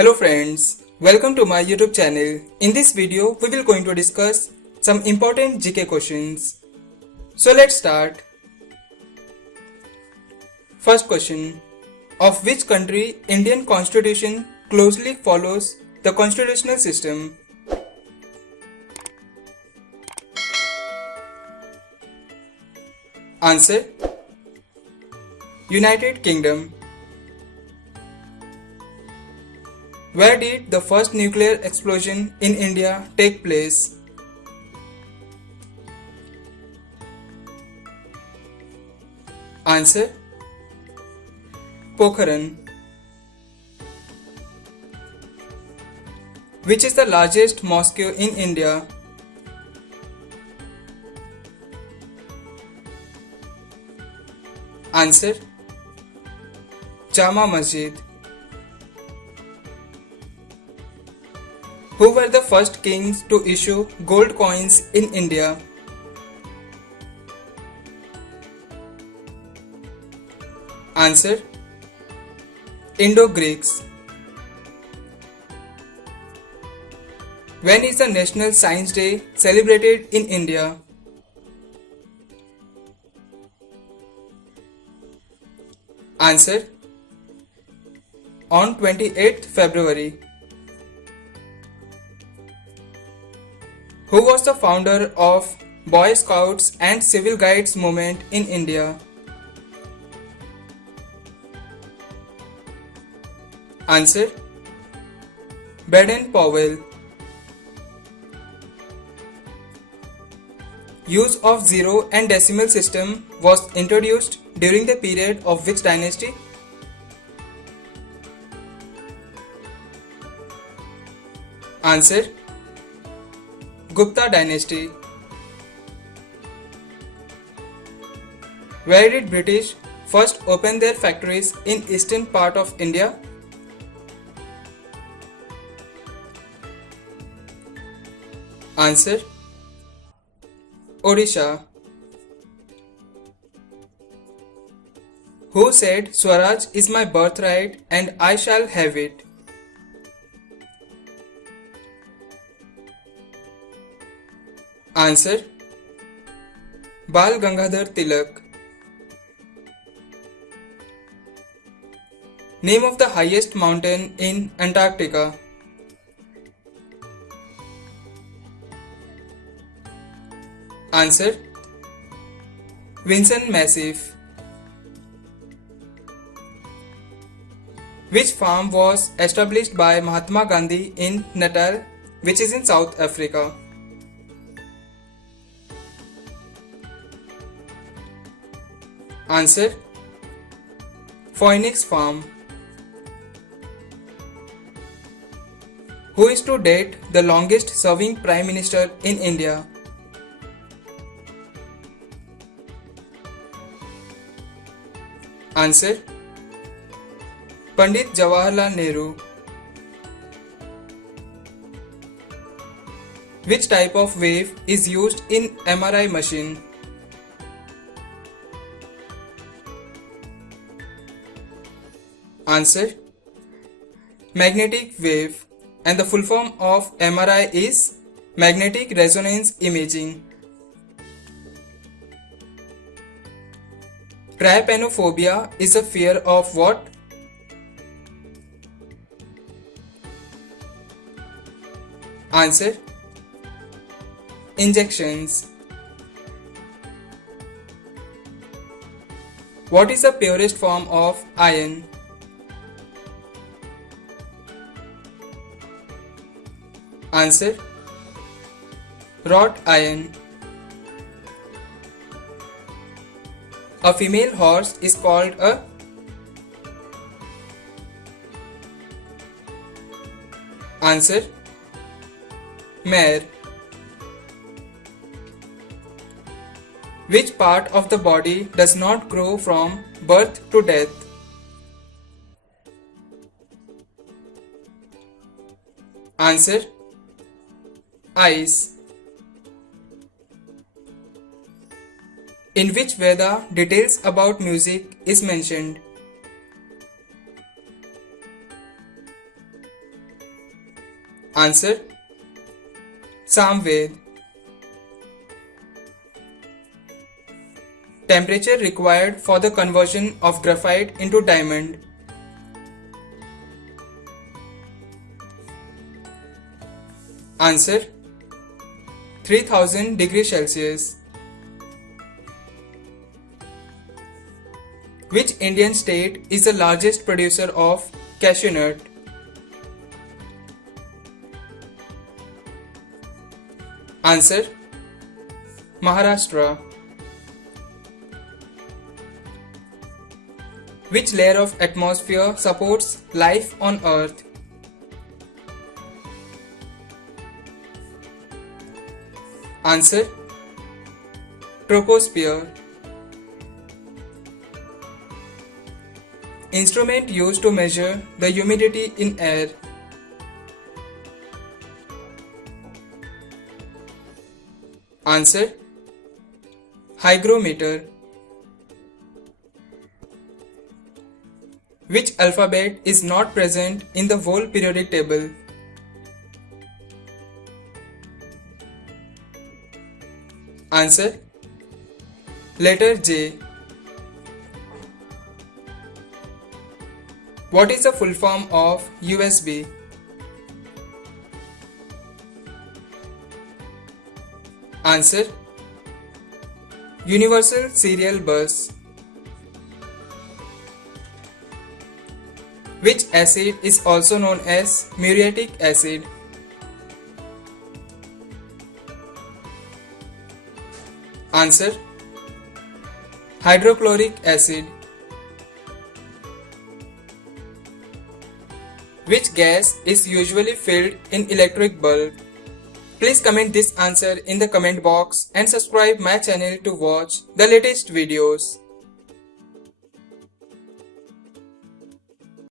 Hello friends, welcome to my YouTube channel. In this video, we will going to discuss some important GK questions. So let's start. First question. Of which country Indian constitution closely follows the constitutional system? Answer. United Kingdom. Where did the first nuclear explosion in India take place? Answer. Pokhran. Which is the largest mosque in India? Answer. Jama Masjid. Who were the first kings to issue gold coins in India? Answer. Indo-Greeks. When is the National Science Day celebrated in India? Answer. On 28th February. Who was the founder of Boy Scouts and Civil Guides movement in India? Answer. Baden-Powell. Use of zero and decimal system was introduced during the period of which dynasty? Answer. Gupta dynasty. Where did British first open their factories in eastern part of India? Answer. Odisha. Who said Swaraj is my birthright and I shall have it? Answer. Bal Gangadhar Tilak. Name of the highest mountain in Antarctica. Answer. Vinson Massif. Which farm was established by Mahatma Gandhi in Natal, which is in South Africa? Answer. Phoenix Farm. Who is to date the longest serving Prime Minister in India? Answer. Pandit Jawaharlal Nehru. Which type of wave is used in MRI machine? Answer. Magnetic wave, and the full form of MRI is magnetic resonance imaging. Trypanophobia is a fear of what? Answer. Injections. What is the purest form of iron? Answer. Wrought iron. A female horse is called a? Answer. Mare. Which part of the body does not grow from birth to death? Answer. Eyes. In which Veda details about music is mentioned? Answer: Samved. Temperature required for the conversion of graphite into diamond. Answer: 3000 degrees Celsius. Which Indian state is the largest producer of cashew nut? Answer: Maharashtra. Which layer of atmosphere supports life on Earth? Answer: Troposphere. Instrument used to measure the humidity in air. Answer: Hygrometer. Which alphabet is not present in the whole periodic table? Answer: letter J. What is the full form of USB? Answer: Universal Serial Bus. Which acid is also known as muriatic acid? Answer: hydrochloric acid. Which gas is usually filled in electric bulb? Please comment this answer in the comment box and subscribe my channel to watch the latest videos.